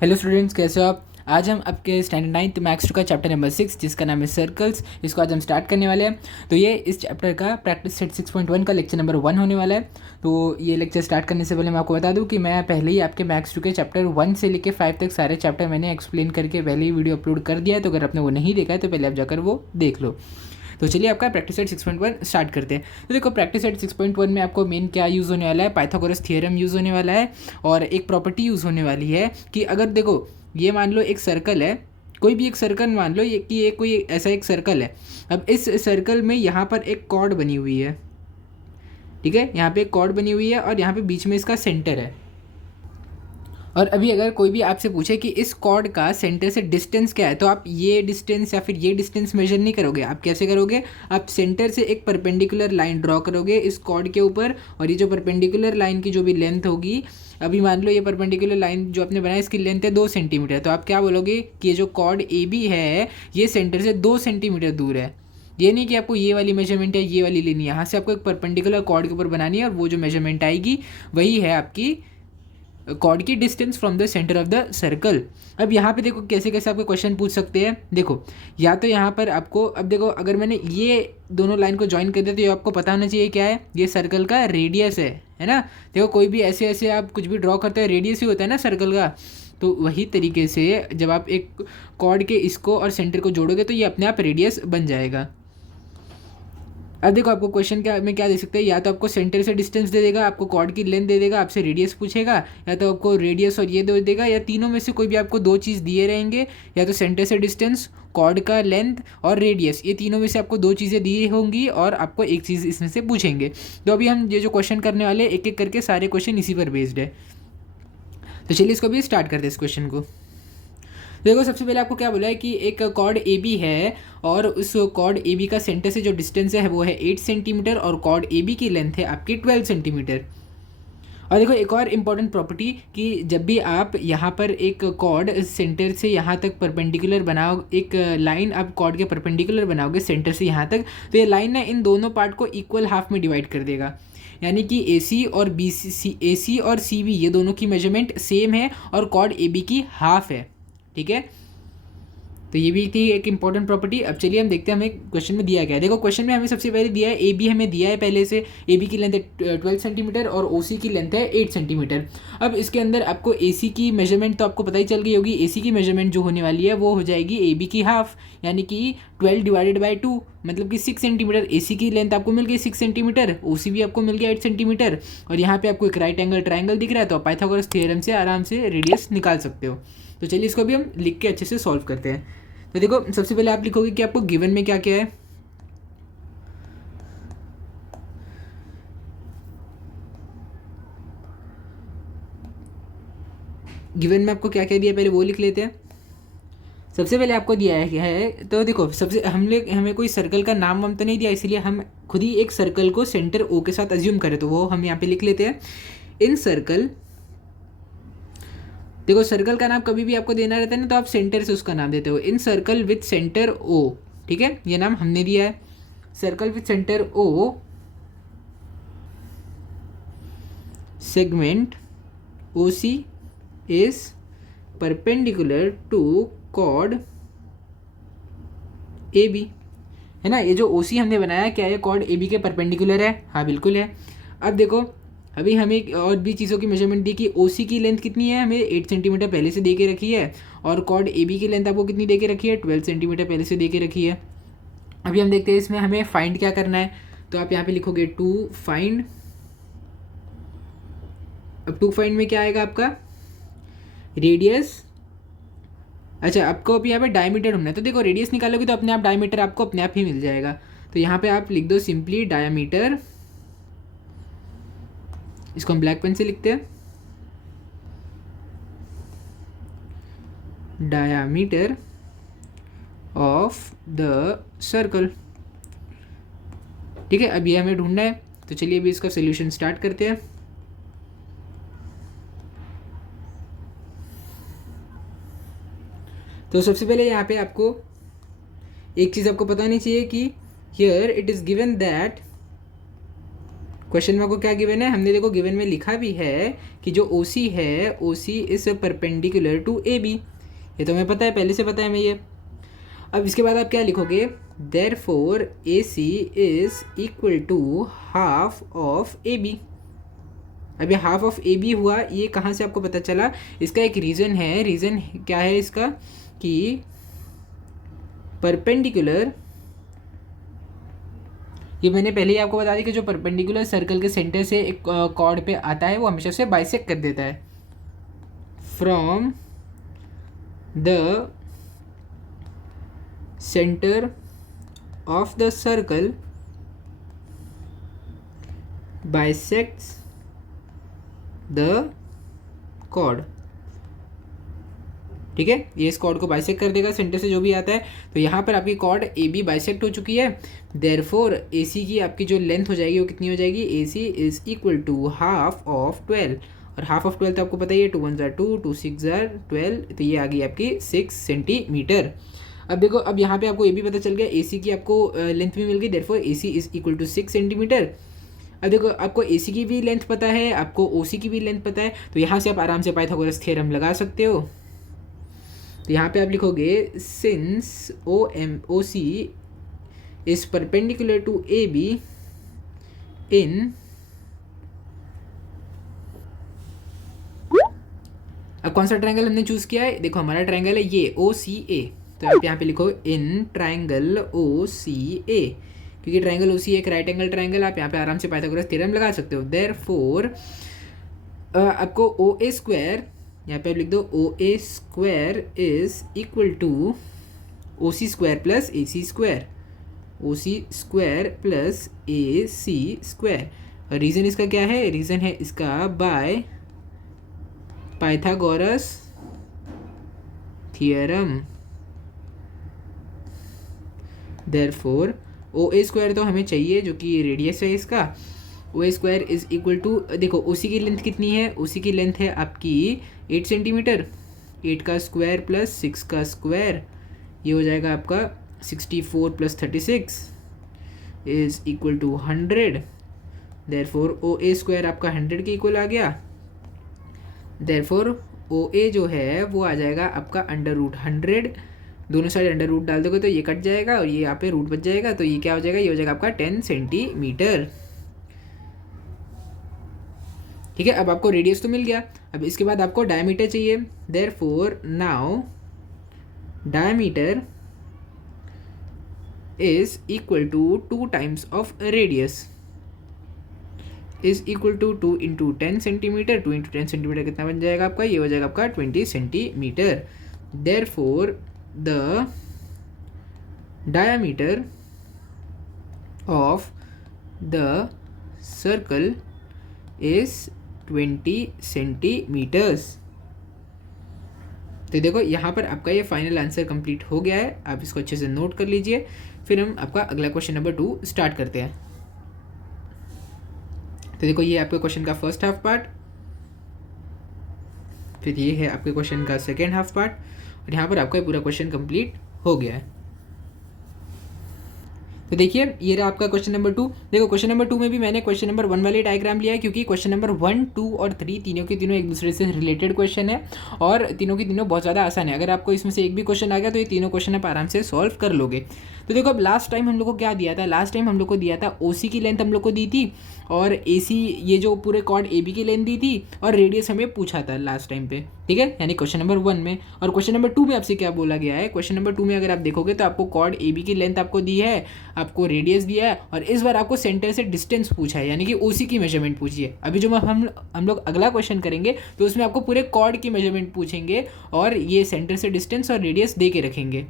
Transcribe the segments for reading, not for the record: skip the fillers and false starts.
Hello students, कैसे हो आप। आज हम आपके स्टैंडर्ड 9th मैथ्स 2 का चैप्टर नंबर 6 जिसका नाम है सर्कल्स, इसको आज हम स्टार्ट करने वाले हैं। तो ये इस चैप्टर का प्रैक्टिस सेट 6.1 का लेक्चर नंबर 1 होने वाला है। तो ये लेक्चर स्टार्ट करने से पहले मैं आपको बता दूं कि मैं पहले ही आपके मैथ्स 2 के चैप्टर 1 से लेकर 5 तक सारे चैप्टर मैंने एक्सप्लेन करके पहले ही वीडियो अपलोड कर दिया है। तो अगर आपने वो नहीं देखा है तो पहले आप जाकर वो देख लो। तो चलिए आपका प्रैक्टिस सेट 6.1 स्टार्ट करते हैं। तो देखो, प्रैक्टिस सेट 6.1 में आपको मेन क्या यूज़ होने वाला है, पाइथागोरस थ्योरम यूज़ होने वाला है और एक प्रॉपर्टी यूज़ होने वाली है कि अगर देखो ये मान लो एक सर्कल है, कोई भी एक सर्कल मान लो ये कि ये कोई ऐसा एक सर्कल है। अब इस सर्कल में यहाँ पर एक कॉर्ड बनी हुई है, ठीक है, यहाँ पे एक कॉर्ड बनी हुई है और यहाँ पे बीच में इसका सेंटर है। और अभी अगर कोई भी आपसे पूछे कि इस कॉर्ड का सेंटर से डिस्टेंस क्या है, तो आप ये डिस्टेंस या फिर ये डिस्टेंस मेजर नहीं करोगे। आप कैसे करोगे, आप सेंटर से एक परपेंडिकुलर लाइन ड्रॉ करोगे इस कॉर्ड के ऊपर, और ये जो परपेंडिकुलर लाइन की जो भी लेंथ होगी, अभी मान लो ये परपेंडिकुलर लाइन जो आपने बनाया इसकी लेंथ है 2 सेंटीमीटर, तो आप क्या बोलोगे कि ये जो कॉर्ड ए बी है ये सेंटर से 2 सेंटीमीटर दूर है। ये नहीं कि आपको ये वाली मेजरमेंट है ये वाली लेनी है, यहाँ से आपको एक परपेंडिकुलर कॉर्ड के ऊपर बनानी है और वो जो मेजरमेंट आएगी वही है आपकी कॉर्ड की distance from the centre of the circle. अब यहाँ पे देखो कैसे कैसे आपको क्वेश्चन पूछ सकते हैं। देखो, या तो यहाँ पर आपको, अब देखो अगर मैंने ये दोनों लाइन को ज्वाइन कर दिया तो ये आपको पता होना चाहिए क्या है, ये सर्कल का रेडियस है ना। देखो कोई भी ऐसे ऐसे आप कुछ भी ड्रॉ करते हो रेडियस ही होता है ना सर्कल का। तो वही तरीके से जब आप एक कॉर्ड के इसको और सेंटर को जोड़ोगे तो ये अपने आप रेडियस बन जाएगा। अब देखो आपको क्वेश्चन क्या में क्या दे सकते हैं, या तो आपको सेंटर से डिस्टेंस दे देगा, आपको कॉर्ड की लेंथ दे देगा, आपसे रेडियस पूछेगा, या तो आपको रेडियस और ये दे देगा, या तीनों में से कोई भी आपको दो चीज़ दिए रहेंगे, या तो सेंटर से डिस्टेंस, कॉर्ड का लेंथ और रेडियस, ये तीनों में से आपको दो चीज़ें दी होंगी और आपको एक चीज़ इसमें से पूछेंगे। तो अभी हम ये जो क्वेश्चन करने वाले एक एक करके सारे क्वेश्चन इसी पर बेस्ड है। तो चलिए इसको भी स्टार्ट करते हैं इस क्वेश्चन को। देखो सबसे पहले आपको क्या बोला है कि एक कॉर्ड ए बी है और उस कॉर्ड ए बी का सेंटर से जो डिस्टेंस है वो है 8 सेंटीमीटर और कॉर्ड ए बी की लेंथ है आपकी 12 सेंटीमीटर। और देखो एक और इम्पॉर्टेंट प्रॉपर्टी कि जब भी आप यहाँ पर एक कॉर्ड सेंटर से यहाँ तक परपेंडिकुलर बनाओ, एक लाइन आप कॉर्ड के परपेंडिकुलर बनाओगे सेंटर से यहाँ तक, तो ये लाइन ना इन दोनों पार्ट को इक्वल हाफ में डिवाइड कर देगा। यानी कि ए सी और बी सी, ए सी और सी बी ये दोनों की मेजरमेंट सेम है और कॉर्ड ए बी की हाफ है, ठीक है। तो ये भी थी एक इंपॉर्टेंट प्रॉपर्टी। अब चलिए हम देखते हैं हमें क्वेश्चन में दिया गया है। देखो क्वेश्चन में हमें सबसे पहले दिया है ए बी, हमें दिया है पहले से ए बी की लेंथ है 12 सेंटीमीटर और ओ सी की लेंथ है 8 सेंटीमीटर। अब इसके अंदर आपको ए सी की मेजरमेंट तो आपको पता ही चल गई होगी। ए सी की मेजरमेंट जो होने वाली है वो हो जाएगी ए बी की हाफ, यानी कि 12 डिवाइडेड बाई 2, मतलब कि 6 सेंटीमीटर। ए सी की लेंथ आपको मिल गई 6 सेंटीमीटर, ओ सी भी आपको मिल गया 8 सेंटीमीटर, और यहाँ पे आपको एक राइट एंगल ट्राइंगल दिख रहा है, तो आप पाइथागोरस थ्योरम से आराम से रेडियस निकाल सकते हो। तो चलिए इसको भी हम लिख के अच्छे से सॉल्व करते हैं। तो देखो सबसे पहले आप लिखोगे कि आपको गिवन में क्या क्या है। गिवन में आपको क्या क्या दिया पहले वो लिख लेते हैं। सबसे पहले आपको दिया है क्या है, तो देखो सबसे हमें कोई सर्कल का नाम वाम तो नहीं दिया, इसलिए हम खुद ही एक सर्कल को सेंटर ओ के साथ अज्यूम करें, तो वो हम यहाँ पे लिख लेते हैं। इन सर्कल, देखो सर्कल का नाम कभी भी आपको देना रहता है ना तो आप सेंटर से उसका नाम देते हो। In circle with centre O, ठीक है, ये नाम हमने दिया है। Circle with centre O, segment O C is perpendicular to chord A B, है ना। ये जो ओ सी हमने बनाया क्या है, कॉर्ड ए बी के परपेंडिकुलर है, हाँ बिल्कुल है। अब देखो अभी हमें और भी चीज़ों की मेजरमेंट दी कि ओ सी की लेंथ कितनी है, हमें 8 सेंटीमीटर पहले से दे के रखी है, और कॉर्ड ए बी की लेंथ आपको कितनी दे के रखी है, 12 सेंटीमीटर पहले से दे के रखी है। अभी हम देखते हैं इसमें हमें फाइंड क्या करना है। तो आप यहाँ पे लिखोगे टू फाइंड। अब टू फाइंड में क्या आएगा आपका, रेडियस। अच्छा आपको अभी यहाँ पे डायमीटर ढूंढना है, तो देखो रेडियस निकालोगे तो अपने आप डायमीटर आपको अपने आप ही मिल जाएगा। तो यहाँ पे आप लिख दो सिंपली डायमीटर, इसको हम ब्लैक पेन से लिखते हैं, डायमीटर ऑफ द सर्कल, ठीक है। अब ये हमें ढूंढना है, तो चलिए अभी इसका सोल्यूशन स्टार्ट करते हैं। तो सबसे पहले यहाँ पे आपको एक चीज़ आपको पता नहीं चाहिए कि here it is given that question में आपको क्या गिवन है, हमने देखो गिवन में लिखा भी है कि जो ओ सी है, O C is perpendicular to A B, ये तो हमें पता है, पहले से पता है हमें ये। अब इसके बाद आप क्या लिखोगे, there for A C is equal to half of A B. अब ये हाफ ऑफ ए बी हुआ, ये कहाँ से आपको पता चला, इसका एक रीज़न है। रीज़न क्या है इसका कि परपेंडिकुलर, ये मैंने पहले ही आपको बता दी कि जो परपेंडिकुलर सर्कल के सेंटर से एक कॉर्ड पे आता है वो हमेशा से बाइसेक्ट कर देता है। From the centre of the circle bisects the chord. ठीक है, ये इस कॉर्ड को बाइसेक्ट कर देगा सेंटर से जो भी आता है। तो यहाँ पर आपकी कॉर्ड ए बी बाइसेक्ट हो चुकी है, देयरफॉर ए सी की आपकी जो लेंथ हो जाएगी वो कितनी हो जाएगी, A C is equal to half of 12, और हाफ ऑफ 12 तो आपको पता ही है, 2 1 जार 2, 2 6 जार 12, तो ये आ गई आपकी 6 सेंटीमीटर। अब देखो, अब यहाँ पे आपको ये भी पता चल गया, ए सी की आपको लेंथ भी मिल गई, therefore A C is equal to 6 centimetre. अब देखो, आपको ए सी की भी लेंथ पता है, आपको ओ सी की भी लेंथ पता है, तो यहाँ से आप आराम से पाइथागोरस थ्योरम लगा सकते हो। तो यहाँ पे आप लिखोगे, since O C is perpendicular to A B in, अब कौन सा ट्रायंगल हमने चूज किया है, देखो हमारा ट्रायंगल है ये ओ सी ए, तो आप यहाँ पे लिखो इन ट्रायंगल ओ सी ए, क्योंकि ट्रायंगल ओ सी एक राइट एंगल ट्रायंगल, आप यहाँ पे आराम से पाइथागोरस थ्योरम लगा सकते हो। देयरफॉर आपको ओ ए स्क्वायर, यहाँ पे आप लिख दो O A square is equal to O C square plus A C square, O C square plus A C square. Reason इसका क्या है, रीज़न है इसका by Pythagoras theorem. Therefore O A square तो हमें चाहिए, जो कि रेडियस है इसका, O A square is equal to, देखो ओ सी की लेंथ कितनी है, ओ सी की लेंथ है आपकी 8 सेंटीमीटर, 8 का स्क्वायर प्लस 6 का स्क्वायर, ये हो जाएगा आपका 64 plus 36 is equal to 100। Therefore O A square आपका 100 के इक्वल आ गया। देयरफॉर ओ ए जो है वो आ जाएगा आपका अंडर रूट 100, दोनों साइड अंडर रूट डाल दोगे तो ये कट जाएगा और ये यहाँ पे रूट बच जाएगा, तो ये क्या हो जाएगा, ये हो जाएगा आपका 10 सेंटीमीटर। ठीक है, अब आपको रेडियस तो मिल गया, अब इसके बाद आपको डायमीटर चाहिए। Therefore now diameter is equal to 2 times of radius, is equal to 2 into 10 centimetre, 2 into 10 centimetre कितना बन जाएगा आपका, ये हो जाएगा आपका 20 centimetre. Therefore the diameter of the circle is 20 centimetres. तो देखो यहाँ पर आपका ये फाइनल आंसर कंप्लीट हो गया है, आप इसको अच्छे से नोट कर लीजिए। फिर हम आपका अगला क्वेश्चन नंबर 2 स्टार्ट करते हैं। तो देखो ये आपके क्वेश्चन का फर्स्ट हाफ पार्ट, फिर ये है आपके क्वेश्चन का सेकेंड हाफ पार्ट, और यहाँ पर आपका ये पूरा क्वेश्चन कंप्लीट हो गया है। तो देखिए ये रहा आपका क्वेश्चन नंबर 2। देखो क्वेश्चन नंबर 2 में भी मैंने क्वेश्चन नंबर 1 वाले डायग्राम लिया है, क्योंकि क्वेश्चन नंबर 1, 2 और 3 तीनों के तीनों एक दूसरे से रिलेटेड क्वेश्चन है, और तीनों की तीनों बहुत ज़्यादा आसान है। अगर आपको इसमें से एक भी क्वेश्चन आ गया तो ये तीनों क्वेश्चन आप आराम से सॉल्व कर लोगे। तो देखो अब लास्ट टाइम हम लोग को क्या दिया था, लास्ट टाइम हम लोग को दिया था ओ सी की लेंथ हम लोग को दी थी, और ए सी ये जो पूरे कॉर्ड ए बी की लेंथ दी थी, और रेडियस हमें पूछा था लास्ट टाइम पे। ठीक है, यानी क्वेश्चन नंबर 1 में। और क्वेश्चन नंबर 2 में आपसे क्या बोला गया है, क्वेश्चन नंबर 2 में अगर आप देखोगे तो आपको कॉर्ड ए बी की लेंथ आपको दी है, आपको रेडियस दिया है, और इस बार आपको सेंटर से डिस्टेंस पूछा है, यानी कि ओ सी की मेजरमेंट पूछी है। अभी जो हम लोग अगला क्वेश्चन करेंगे तो उसमें आपको पूरे कॉर्ड की मेजरमेंट पूछेंगे, और ये सेंटर से डिस्टेंस और रेडियस दे के रखेंगे।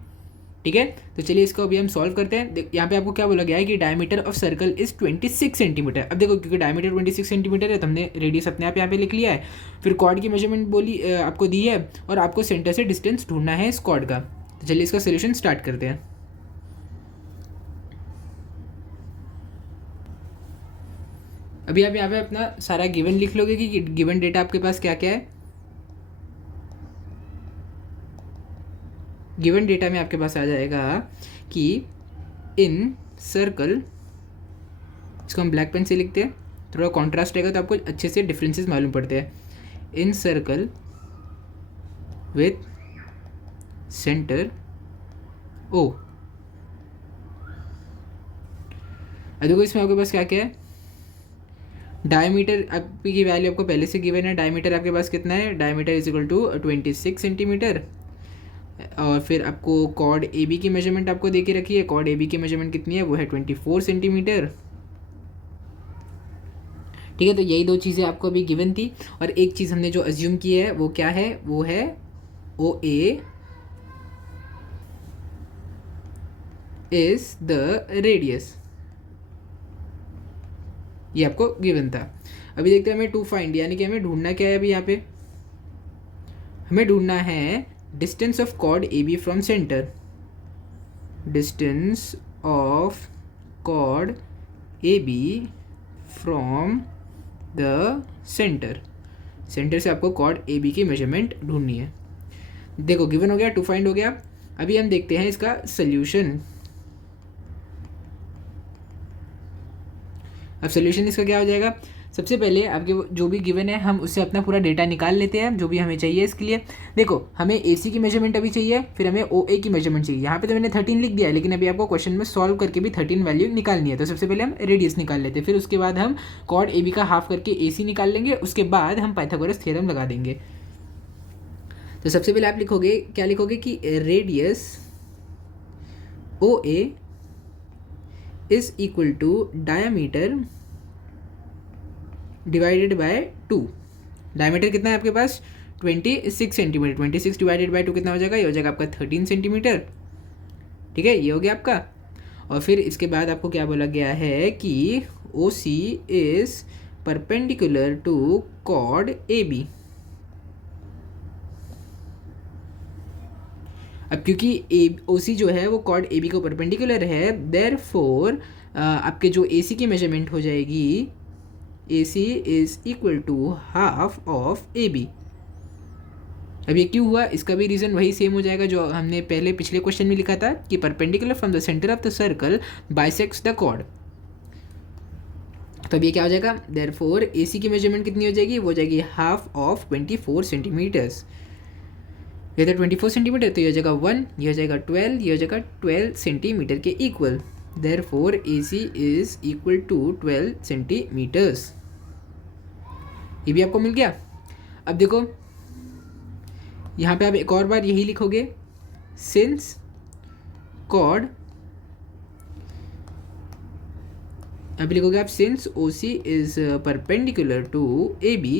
ठीक है, तो चलिए इसको अभी हम सॉल्व करते हैं। यहाँ पे आपको क्या बोला गया है कि diameter of circle is 26 centimetre. अब देखो क्योंकि डायमीटर 26 सेंटीमीटर है तो हमने रेडियस अपने आप यहाँ पे लिख लिया है, फिर कॉर्ड की मेजरमेंट बोली आपको दी है, और आपको सेंटर से डिस्टेंस ढूंढना है इस कॉर्ड का। तो चलिए इसका सोल्यूशन स्टार्ट करते हैं। अभी आप यहाँ पे अपना सारा गिवन लिख लोगे कि गिवन डेटा आपके पास क्या क्या है। गिवन डेटा में आपके पास आ जाएगा कि इन सर्कल, इसको हम ब्लैक पेन से लिखते हैं, थोड़ा कॉन्ट्रास्ट रहेगा तो आपको अच्छे से डिफरेंसेस मालूम पड़ते हैं. इन सर्कल विथ सेंटर ओ. अब देखो इसमें आपके पास क्या क्या है. डायमीटर आपकी वैल्यू आपको पहले से गिवन है. डायमीटर आपके पास कितना है, diameter is equal to 26 centimetre. और फिर आपको कॉर्ड ए बी की मेजरमेंट आपको दे के रखी है. कॉर्ड ए बी की मेजरमेंट कितनी है, वो है 24 सेंटीमीटर. ठीक है, तो यही दो चीज़ें आपको अभी गिवन थी. और एक चीज़ हमने जो अज्यूम की है वो क्या है, वो है ओ ए इज द रेडियस. ये आपको गिवन था. अभी देखते हैं हमें टू फाइंड, यानी कि हमें ढूंढना क्या है. अभी यहाँ पे हमें ढूंढना है distance of chord A B from centre. Distance of chord A B from the centre. Centre से आपको कॉर्ड ए बी की मेजरमेंट ढूंढनी है. देखो गिवन हो गया, टू फाइंड हो गया. अभी हम देखते हैं इसका सोल्यूशन. अब सोल्यूशन इसका क्या हो जाएगा. सबसे पहले आपके जो भी गिवन है हम उससे अपना पूरा डेटा निकाल लेते हैं जो भी हमें चाहिए इसके लिए. देखो हमें ए सी की मेजरमेंट अभी चाहिए, फिर हमें ओ ए की मेजरमेंट चाहिए. यहाँ पे तो मैंने 13 लिख दिया है, लेकिन अभी आपको क्वेश्चन में सॉल्व करके भी 13 वैल्यू निकालनी है. तो सबसे पहले हम रेडियस निकाल लेते हैं, फिर उसके बाद हम कॉर्ड ए बी का हाफ करके ए सी निकाल लेंगे. उसके बाद हम पाइथागोरस थ्योरम लगा देंगे. तो सबसे पहले आप लिखोगे, क्या लिखोगे कि radius O A is equal to diameter divided by 2. Diameter कितना है आपके पास, 26 सेंटीमीटर. 26 डिवाइडेड बाय 2 कितना हो जाएगा, ये हो जाएगा आपका 13 सेंटीमीटर. ठीक है, ये हो गया आपका. और फिर इसके बाद आपको क्या बोला गया है कि O C is perpendicular to chord A B. अब क्योंकि ओ सी जो है वो कॉर्ड ए बी को परपेंडिकुलर है, देयरफॉर आपके जो ए सी की मेजरमेंट हो जाएगी, AC is equal to half of AB. अब ये क्यों हुआ, इसका भी रीज़न वही सेम हो जाएगा जो हमने पहले पिछले क्वेश्चन में लिखा था कि perpendicular from the centre of the circle bisects the chord. तो अब ये क्या हो जाएगा, देयरफॉर AC की मेजरमेंट कितनी हो जाएगी, वो हो जाएगी हाफ ऑफ 24 सेंटीमीटर्स. ये था 24 सेंटीमीटर, तो ये हो जाएगा 1, ये हो जाएगा 12, ये हो जाएगा 12 सेंटीमीटर के इक्वल. Therefore AC is equal to 12 centimetres. ये भी आपको मिल गया. अब देखो यहाँ पे आप एक और बार यही लिखोगे, सिंस कॉर्ड, अभी लिखोगे आप since O C is perpendicular to A B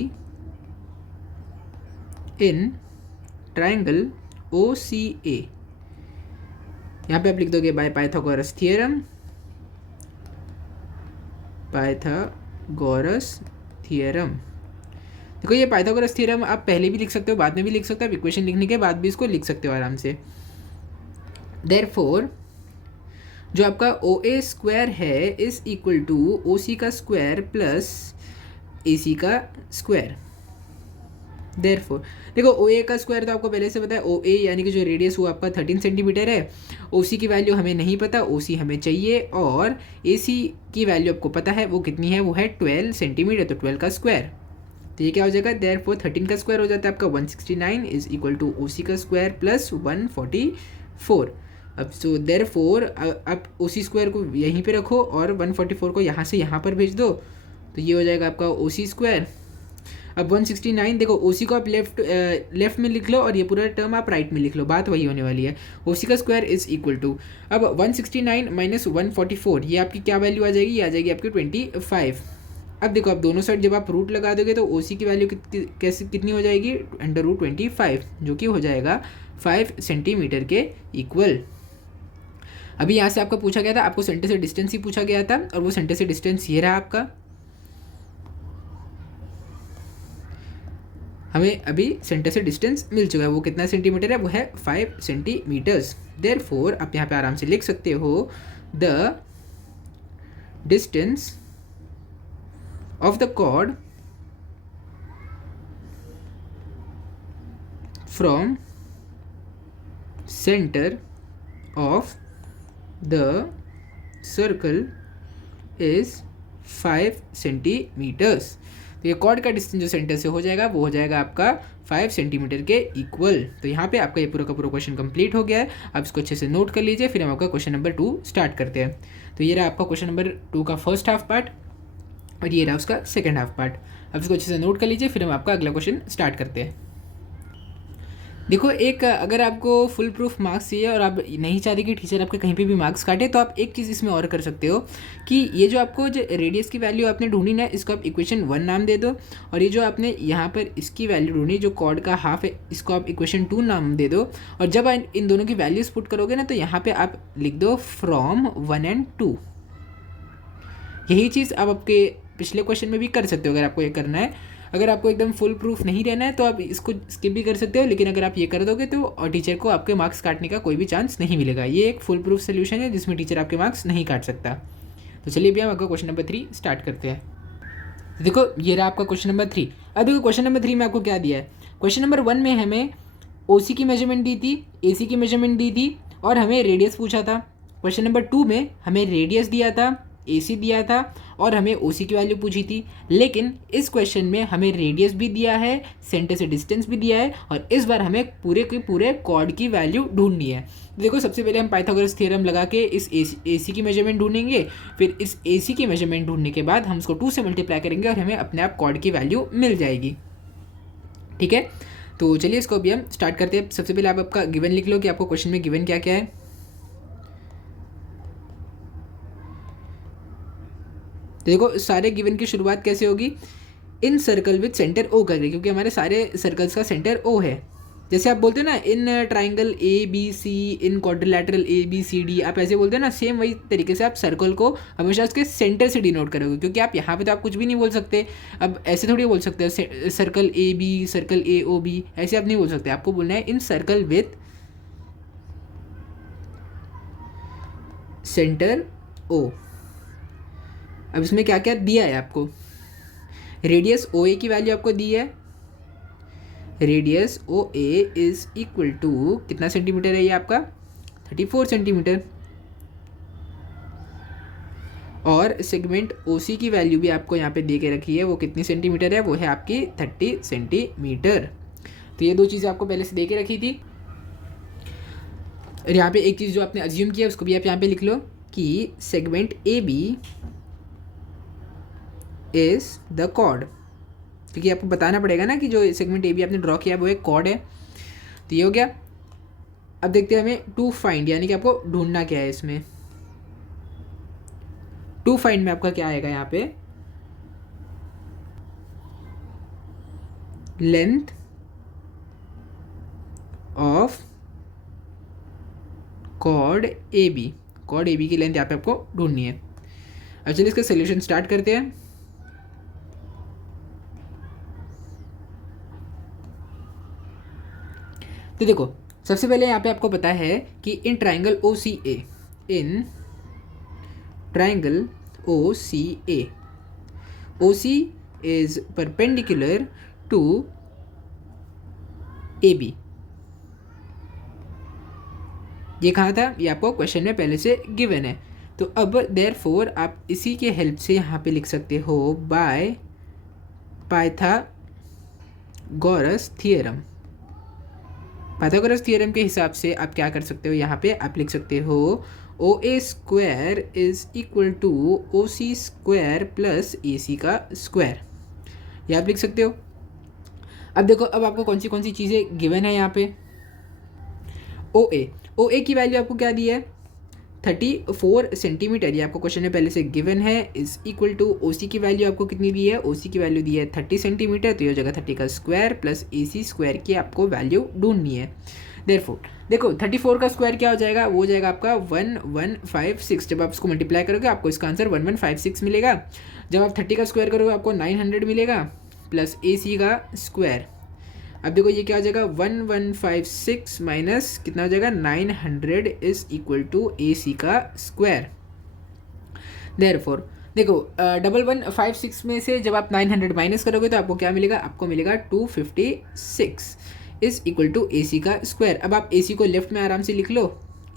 in triangle O C A. यहाँ पे आप लिख दोगे by Pythagoras theorem. Pythagoras theorem, देखो ये पाइथागोरस थ्योरम आप पहले भी लिख सकते हो, बाद में भी लिख सकते हो, आप इक्वेशन लिखने के बाद भी इसको लिख सकते हो आराम से. देयरफॉर जो आपका ओ ए स्क्वायर है इज इक्वल टू ओ सी का स्क्वायर प्लस ए सी का स्क्वायर. देयरफॉर देखो ओ ए का स्क्वायर तो आपको पहले से पता है, ओ ए यानी कि जो रेडियस वो आपका 13 सेंटीमीटर है. ओ सी की वैल्यू हमें नहीं पता, ओ सी हमें चाहिए. और ए सी की वैल्यू आपको पता है वो कितनी है, वो है 12 सेंटीमीटर. तो 12 का स्क्वायर, तो ये क्या हो जाएगा, देयरफॉर 13 का स्क्वायर हो जाता है आपका 169 इज इक्वल टू ओ सी का स्क्वायर प्लस 144. अब सो देयरफॉर आप ओ सी स्क्वायर को यहीं पे रखो और 144 को यहाँ से यहाँ पर भेज दो, तो ये हो जाएगा आपका ओ सी स्क्वायर. अब 169 देखो ओ सी को आप लेफ्ट में लिख लो और ये पूरा टर्म आप राइट में लिख लो, बात वही होने वाली है. ओ सी का स्क्वायर इज इक्वल टू, अब 169 माइनस 144 ये आपकी क्या वैल्यू आ जाएगी, ये आ जाएगी आपकी 25. अब देखो आप दोनों साइड जब आप रूट लगा दोगे तो ओ सी की वैल्यू कितनी हो जाएगी, √25, जो कि हो जाएगा 5 सेंटीमीटर के इक्वल. अभी यहाँ से आपका पूछा गया था, आपको सेंटर से डिस्टेंस ही पूछा गया था और वो सेंटर से डिस्टेंस ये रहा आपका. हमें अभी सेंटर से डिस्टेंस मिल चुका है, वो कितना सेंटीमीटर है, वो है 5 सेंटीमीटर्स. देयरफॉर आप यहाँ पे आराम से लिख सकते हो the distance of the chord from center of the circle is 5 centimetres. तो ये कॉर्ड का डिस्टेंस जो सेंटर से हो जाएगा वो हो जाएगा आपका 5 सेंटीमीटर के इक्वल। तो यहाँ पे आपका ये पूरा का पूरा क्वेश्चन कंप्लीट हो गया है। आप इसको अच्छे से नोट कर लीजिए, फिर हम आपका क्वेश्चन नंबर 2 स्टार्ट करते हैं। तो ये रहा आपका क्वेश्चन नंबर 2 का फर्स्ट हाफ पार्ट और ये रहा उसका सेकेंड हाफ पार्ट। अब इसको अच्छे से नोट कर लीजिए, फिर हम आपका अगला क्वेश्चन स्टार्ट करते हैं। देखो, एक अगर आपको फुल प्रूफ मार्क्स चाहिए और आप नहीं चाहते कि टीचर आपके कहीं पे भी मार्क्स काटे, तो आप एक चीज़ इसमें और कर सकते हो कि ये जो आपको जो रेडियस की वैल्यू आपने ढूंढी ना, इसको आप इक्वेशन 1 नाम दे दो, और ये जो आपने यहाँ पर इसकी वैल्यू ढूंढी जो कॉर्ड का हाफ है, इसको आप इक्वेशन 2 नाम दे दो। और जब इन दोनों की वैल्यूज़ पुट करोगे ना, तो यहाँ पर आप लिख दो फ्रॉम 1 and 2। यही चीज़ आप आपके पिछले क्वेश्चन में भी कर सकते हो अगर आपको ये करना है। अगर आपको एकदम फुल प्रूफ नहीं रहना है तो आप इसको स्किप भी कर सकते हो, लेकिन अगर आप ये कर दोगे तो और टीचर को आपके मार्क्स काटने का कोई भी चांस नहीं मिलेगा। ये एक फुल प्रूफ सोल्यूशन है जिसमें टीचर आपके मार्क्स नहीं काट सकता। तो चलिए भी हम आपका क्वेश्चन नंबर 3 स्टार्ट करते हैं। तो देखो, ये रहा आपका क्वेश्चन नंबर 3। अब देखो, क्वेश्चन नंबर 3 में आपको क्या दिया है। क्वेश्चन नंबर 1 में हमें OC की मेजरमेंट दी थी, AC की मेजरमेंट दी थी और हमें रेडियस पूछा था। क्वेश्चन नंबर 2 में हमें रेडियस दिया था, AC दिया था और हमें OC की वैल्यू पूछी थी। लेकिन इस क्वेश्चन में हमें रेडियस भी दिया है, सेंटर से डिस्टेंस भी दिया है और इस बार हमें पूरे के पूरे कॉर्ड की वैल्यू ढूंढनी है। देखो, सबसे पहले हम पाइथागोरस थ्योरम लगा के इस AC की मेजरमेंट ढूंढेंगे। फिर इस AC की मेजरमेंट ढूंढने के बाद हम उसको 2 से मल्टीप्लाई करेंगे और हमें अपने आप कॉर्ड की वैल्यू मिल जाएगी। ठीक है, तो चलिए इसको अभी हम स्टार्ट करते हैं। सबसे पहले आप आपका गिवन लिख लो कि आपको क्वेश्चन में गिवन क्या क्या है। देखो, सारे गिवन की शुरुआत कैसे होगी, इन सर्कल विद सेंटर O करके, क्योंकि हमारे सारे सर्कल्स का सेंटर O है। जैसे आप बोलते हो ना in triangle ABC, in quadrilateral ABCD, आप ऐसे बोलते हो ना, सेम वही तरीके से आप सर्कल को हमेशा उसके सेंटर से डिनोट करोगे, क्योंकि आप यहाँ पे तो आप कुछ भी नहीं बोल सकते। अब ऐसे थोड़ी बोल सकते हो सर्कल AB, सर्कल AOB, ऐसे आप नहीं बोल सकते। आपको बोलना है इन सर्कल विथ सेंटर O। अब इसमें क्या क्या दिया है आपको, रेडियस OA की वैल्यू आपको दी है। Radius OA is equal to कितना सेंटीमीटर है ये आपका 34 सेंटीमीटर। और सेगमेंट OC की वैल्यू भी आपको यहाँ पे दे के रखी है, वो कितनी सेंटीमीटर है, वो है आपकी 30 सेंटीमीटर। तो ये दो चीज़ें आपको पहले से दे के रखी थी। और यहाँ पे एक चीज़ जो आपने अज्यूम किया उसको भी आप यहाँ पे लिख लो कि segment AB is the chord, क्योंकि आपको बताना पड़ेगा ना कि जो सेगमेंट AB आपने ड्रॉ किया वो एक कॉर्ड है। तो ये हो गया। अब देखते हैं हमें टू फाइंड, यानी कि आपको ढूंढना क्या है इसमें। टू फाइंड में आपका क्या आएगा यहाँ पे, length of chord AB। Chord AB की लेंथ यहाँ पे आपको ढूंढनी है। अब चलिए इसका सोल्यूशन स्टार्ट करते हैं। तो देखो, सबसे पहले यहाँ पे आपको पता है कि in triangle OCA, in triangle OCA, OC is perpendicular to AB। ये कहाँ था, ये आपको क्वेश्चन में पहले से गिवन है। तो अब देयरफॉर आप इसी के हेल्प से यहाँ पे लिख सकते हो bye Pythagoras theorem. Pythagoras theorem के हिसाब से आप क्या कर सकते हो, यहाँ पे आप लिख सकते हो OA square is equal to OC square plus AC का स्क्वायर, ये आप लिख सकते हो। अब देखो, अब आपको कौन सी चीज़ें गिवन है यहाँ पे। OA की वैल्यू आपको क्या दी है 34 सेंटीमीटर, ये आपको क्वेश्चन में पहले से गिवन है, इज इक्वल टू OC की वैल्यू आपको कितनी दी है, OC की वैल्यू दी है 30 सेंटीमीटर। तो ये जगह 30 का स्क्वायर प्लस AC स्क्वायर की आपको वैल्यू ढूंढनी है। देयरफॉर देखो 34 का स्क्वायर क्या हो जाएगा, वो हो जाएगा आपका 1156। जब आप इसको मल्टीप्लाई करोगे आपको इसका आंसर 1156 मिलेगा। जब आप 30 का स्क्वायर करोगे आपको 900 मिलेगा प्लस AC का स्क्वायर। अब देखो ये क्या हो जाएगा 1156 माइनस कितना हो जाएगा 900 इज इक्वल टू AC का स्क्वायर। देयरफॉर देखो 1156 में से जब आप 900 माइनस करोगे तो आपको क्या मिलेगा, आपको मिलेगा 256 इज इक्वल टू AC का स्क्वायर। अब आप AC को लेफ्ट में आराम से लिख लो,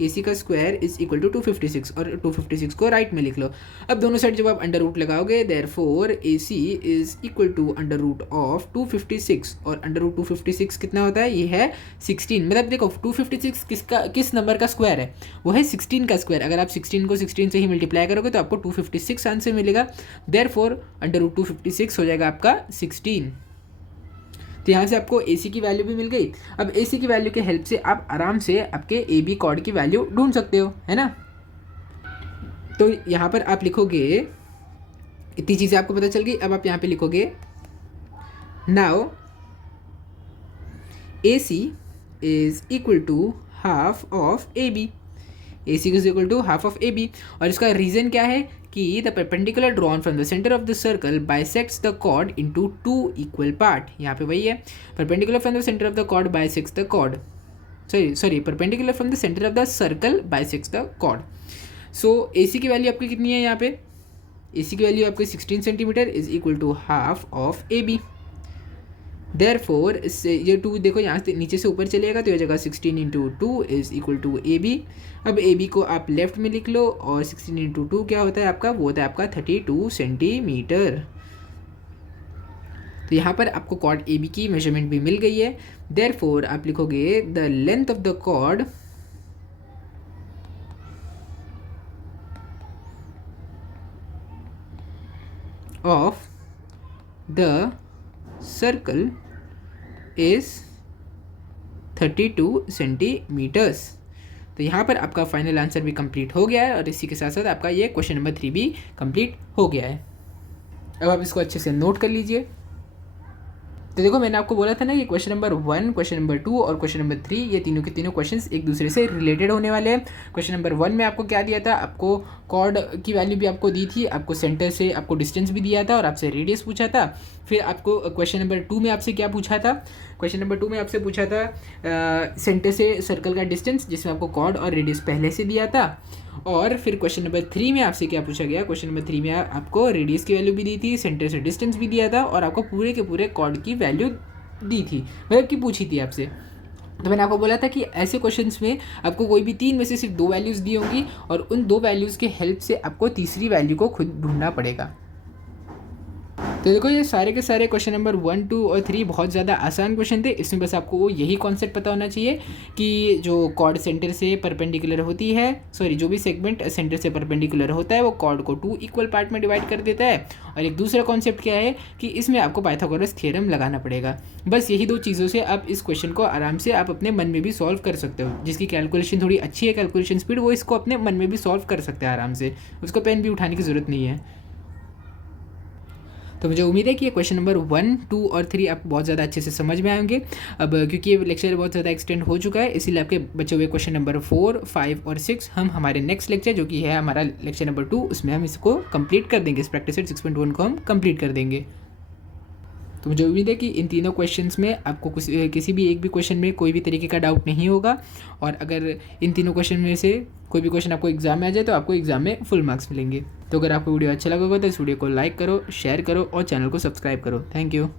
ए सी का स्क्वायर इज इक्वल टू 256 और 256 को राइट में लिख लो। अब दोनों साइड जब आप अंडर रूट लगाओगे therefore A C is equal to under root of 256 और अंडर रूट 256 कितना होता है, ये है 16। मतलब देखो 256 किस नंबर का स्क्वायर है, वो है 16 का स्क्वायर। अगर आप 16 को 16 से ही मल्टीप्लाई करोगे तो आपको 256 आंसर मिलेगा। देयरफॉर अंडर रूट 256 हो जाएगा आपका 16। तो यहाँ से आपको ए सी की वैल्यू भी मिल गई। अब ए सी की वैल्यू के हेल्प से आप आराम से आपके ए बी कॉर्ड की वैल्यू ढूंढ सकते हो, है ना। तो यहाँ पर आप लिखोगे, इतनी चीज़ें आपको पता चल गई। अब आप यहाँ पे लिखोगे now A C is equal to half of A B. A C is equal to half of A B. और इसका रीज़न क्या है कि the perpendicular drawn from the centre of the circle bisects the chord into 2 equal part. यहाँ पे वही है, perpendicular from the centre of the chord bisects the chord, sorry perpendicular from the centre of the circle bisects the cord. सो ए सी की value आपकी कितनी है, यहाँ पे ए सी की वैल्यू आपकी 16 centimetre is equal to half of A B. Therefore ये 2 देखो यहाँ से नीचे से ऊपर चलेगा तो ये जगह 16 into 2 is equal to A B. अब ए बी को आप लेफ्ट में लिख लो और 16 इंटू 2 क्या होता है आपका, वो होता है आपका 32 सेंटीमीटर। तो यहाँ पर आपको कॉर्ड ए बी की मेजरमेंट भी मिल गई है। देयरफॉर आप लिखोगे the length of the chord of the circle is 32 centimetres. तो यहाँ पर आपका फाइनल आंसर भी कंप्लीट हो गया है और इसी के साथ साथ आपका ये क्वेश्चन नंबर 3 भी कंप्लीट हो गया है। अब आप इसको अच्छे से नोट कर लीजिए। तो देखो मैंने आपको बोला था ना कि क्वेश्चन नंबर 1, क्वेश्चन नंबर 2 और क्वेश्चन नंबर 3 ये तीनों के तीनों क्वेश्चंस एक दूसरे से रिलेटेड होने वाले हैं। क्वेश्चन नंबर 1 में आपको क्या दिया था, आपको कॉर्ड की वैल्यू भी आपको दी थी, आपको सेंटर से आपको डिस्टेंस भी दिया था और आपसे रेडियस पूछा था। फिर आपको क्वेश्चन नंबर 2 में आपसे क्या पूछा था, क्वेश्चन नंबर 2 में आपसे पूछा था सेंटर से सर्कल का डिस्टेंस, जिसमें आपको कॉर्ड और रेडियस पहले से दिया था। और फिर क्वेश्चन नंबर 3 में आपसे क्या पूछा गया, क्वेश्चन नंबर 3 में आपको रेडियस की वैल्यू भी दी थी, सेंटर से डिस्टेंस भी दिया था और आपको पूरे के पूरे कॉर्ड की वैल्यू दी थी, मतलब कि पूछी थी आपसे। तो मैंने आपको बोला था कि ऐसे क्वेश्चंस में आपको कोई भी 3 में से सिर्फ 2 वैल्यूज़ दी होंगी और उन 2 वैल्यूज़ के हेल्प से आपको तीसरी वैल्यू को खुद ढूंढना पड़ेगा। तो देखो ये सारे के सारे क्वेश्चन नंबर 1, 2 और 3 बहुत ज़्यादा आसान क्वेश्चन थे। इसमें बस आपको यही कॉन्सेप्ट पता होना चाहिए कि जो कॉर्ड सेंटर से परपेंडिकुलर होती है, सॉरी जो भी सेगमेंट सेंटर से परपेंडिकुलर होता है वो कॉर्ड को 2 इक्वल पार्ट में डिवाइड कर देता है। और एक दूसरा कॉन्सेप्ट क्या है कि इसमें आपको पाइथागोरस थ्योरम लगाना पड़ेगा। बस यही 2 चीज़ों से आप इस क्वेश्चन को आराम से आप अपने मन में भी सॉल्व कर सकते हो। जिसकी कैलकुलेशन थोड़ी अच्छी है, कैलकुलेशन स्पीड, वो इसको अपने मन में भी सॉल्व कर सकते हैं आराम से, उसको पेन भी उठाने की ज़रूरत नहीं है। तो मुझे उम्मीद है कि ये क्वेश्चन नंबर 1, 2 और 3 आपको बहुत ज़्यादा अच्छे से समझ में आएंगे। अब क्योंकि ये लेक्चर बहुत ज़्यादा एक्सटेंड हो चुका है, इसीलिए आपके बचे हुए क्वेश्चन नंबर 4, 5 और 6 हम हमारे नेक्स्ट लेक्चर जो कि है हमारा लेक्चर नंबर 2, उसमें हम इसको कंप्लीट कर देंगे। इस प्रैक्टिस सेट 6.1 को हम कंप्लीट कर देंगे। तो मुझे उम्मीद है कि इन तीनों क्वेश्चंस में आपको किसी भी एक भी क्वेश्चन में कोई भी तरीके का डाउट नहीं होगा। और अगर इन तीनों क्वेश्चन में से कोई भी क्वेश्चन आपको एग्जाम में आ जाए तो आपको एग्जाम में फुल मार्क्स मिलेंगे। तो अगर आपको वीडियो अच्छा लगा होगा तो इस वीडियो को लाइक करो, शेयर करो और चैनल को सब्सक्राइब करो। Thank you.